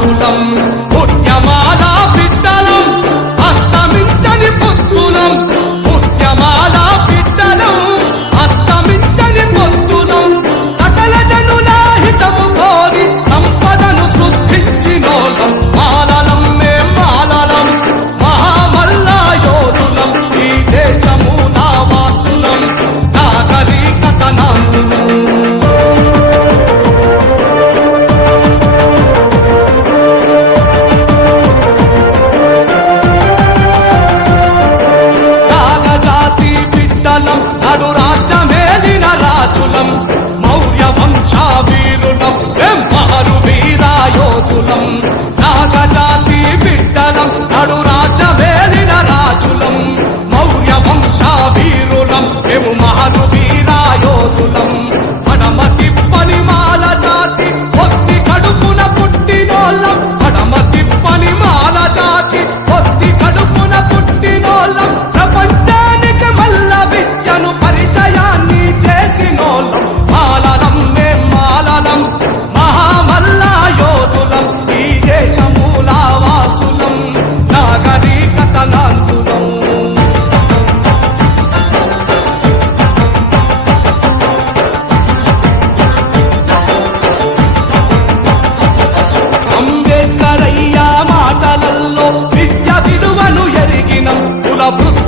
సాధుటం ఉద్యమా la